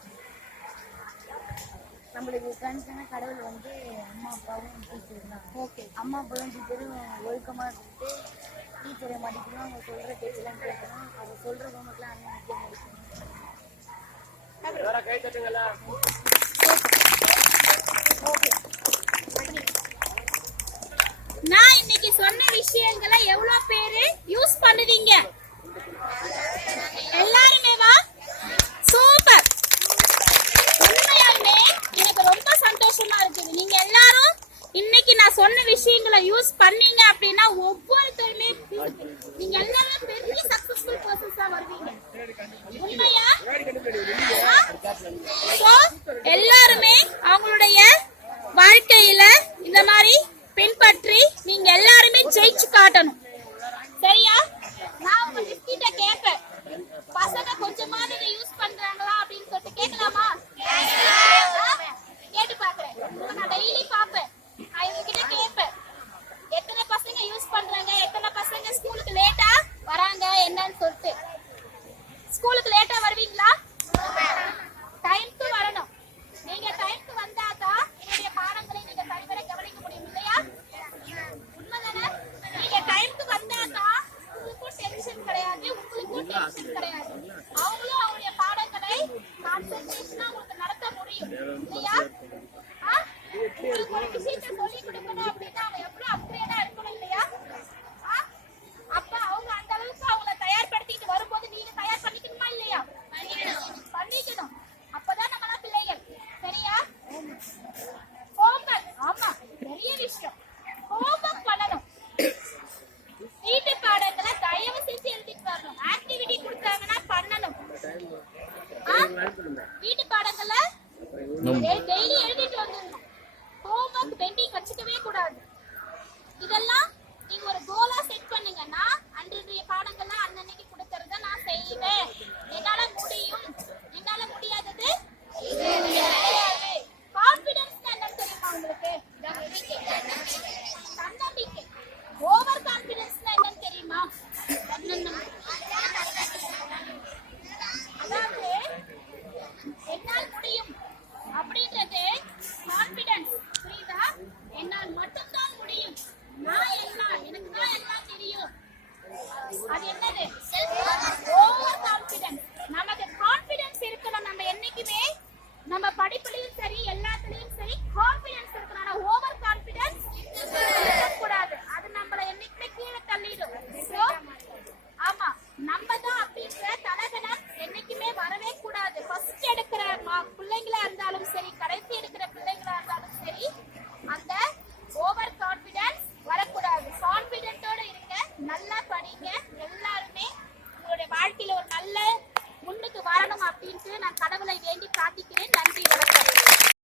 நம்மளுக்கு கணிசன கடவுள் வந்து அம்மா அப்பாவும் டீச்சர் தான். ஓகே, அம்மா அப்பாவும் டீச்சரும் ஒழுக்கமாக இருந்துட்டு டீச்சரை மதிக்கணும், அவங்க சொல்கிற பேச்செல்லாம் கேட்கணும், அவங்க சொல்கிற ஹோம்ஒர்க்லாம் அண்ணன் முக்கியம் முடிக்கணும். கை தட்டுங்களா. நான் இன்னைக்கு சொன்ன விஷயங்களை எவ்வளவு பேரு யூஸ் பண்ணுவீங்க? எல்லாருமே வா. சூப்பர். உண்மையாலுமே எனக்கு ரொம்ப சந்தோஷமா இருக்குது. நீங்க எல்லாரும் இன்னைக்கு நான் சொன்ன விஷயங்களை யூஸ் பண்ணீங்க அப்படின்னா ஒவ்வொருத்தருமே நீங்க எல்லாரும் பெரிய சக்சஸ்ஃபுல் பர்சன்ஸா வருவீங்க. உண்மையா? எல்லாருமே அவங்களுடைய வாழ்க்கையில இந்த மாதிரி பின்பற்றி நீங்க எல்லாருமே ஜெயிச்சு காட்டணும். சரியா? நான் உங்க கிட்ட கேட்பேன், பசங்க கொஞ்சமாவது இதை யூஸ் பண்றாங்களா அப்படின்னு சொல்லிட்டு கேட்கலாமா? கேட்டு பாக்குறேன். நான் டெய்லி பாப்பேன். நான் இவங்க கிட்ட கேட்பேன், எத்தனை பசங்க யூஸ் பண்றாங்க, எத்தனை பசங்க ஸ்கூலுக்கு லேட்டா வராங்க என்னன்னு சொல்லிட்டு. ஸ்கூலுக்கு லேட்டா வருவீங்களா? டைம்க்கு வரணும். நீங்க டைம்க்கு வந்தாதான் உங்களுடைய பாடங்களை நீங்க சரிவர கவனிக்க முடியும் இல்லையா? உண்மைதானே? நீங்க டைம்க்கு வந்தாதான் உங்களுக்கும் டென்ஷன் கிடையாது, உங்களுக்கும் டென்ஷன் கிடையாது. அவங்களும் அவங்களுடைய பாடங்களை கான்சென்ட்ரேஷனா உங்களுக்கு நடத்த முடியும் இல்லையா? உங்களுக்கு ஒரு விஷயத்தை சொல்லி கொடுக்கணும் அப்படின்னா அவங்க எவ்வளவு அப்கிரேடா இருக்கணும் இல்லையா? அப்ப அவங்க அந்த அளவுக்கு அவங்கள தயார்படுத்திட்டு வரும்போது நீங்க தயார் பண்ணிக்கணுமா இல்லையா? பண்ணிக்கணும். அப்பதான் நம்மளா பிள்ளைகள். சரியா? ஹோம்வொர்க். ஆமா, பெரிய விஷயம். ஹோம்வொர்க் பண்ணணும். வீட்டு பாடங்களை தயவு செஞ்சு எழுதிட்டு வரணும். ஆக்டிவிட்டி கொடுத்தாங்கன்னா பண்ணணும். வீட்டு பாடங்களை டெய்லி எழுதிட்டு வந்துடணும். ஹோம்வொர்க் பெண்டிங் வச்சுக்கவே கூடாது. இதெல்லாம் நீங்க ஒரு கோலா செட் பண்ணுங்கன்னா அன்றைய பாடங்கள்லாம் அன்னன்னைக்கு கொடுக்கறத நான் செய்வேன். என்னால முடியும். என்னால முடியாதது கிடையாது. கான்ஃபிடன்ஸ் என்னன்னு தெரியுமா உங்களுக்கு? தன்னம்பிக்கை. ஓவர் கான்ஃபிடன்ஸ் என்னன்னு தெரியுமா? அதாவது என்னால் முடியும் அப்படின்றது கான்ஃபிடன்ஸ். புரியுதா? என்னால் மட்டும்தான் முடியும். நான் எல்லாம், எனக்கு தான் எல்லாம் தெரியும். அது என்னது? Over confidence. நமக்கு கான்ஃபிடன்ஸ் இருக்கணும். நம்ம என்னைக்குமே நம்ம படிப்புலயும் சரி எல்லாத்துலயும் சரி கான்ஃபிடன்ஸ் இருக்கணும். ஆனா ஓவர் கான்ஃபிடன்ஸ் இருக்கக்கூடாது. அது நம்மள என்னைக்குமே கீழே தள்ளிடும். ஆமா, நம்ம தான் அப்படிங்கிற தலகணம் என்னைக்குமே வரவே கூடாது. ஃபர்ஸ்ட் எடுக்கிற பிள்ளைங்களா இருந்தாலும் சரி, கடைசி எடுக்கிற பிள்ளைங்களா இருந்தாலும் சரி, அந்த ஓவர் கான்ஃபிடன்ஸ் வரக்கூடாது. கான்ஃபிடென்ட்டோட இருங்க, நல்லா படிங்க. எல்லாருமே உங்களுடைய வாழ்க்கையில ஒரு நல்ல முன்னுக்கு வரணும் அப்படின்ட்டு நான் கடவுளை வேண்டி பிரார்த்திக்கிறேன்.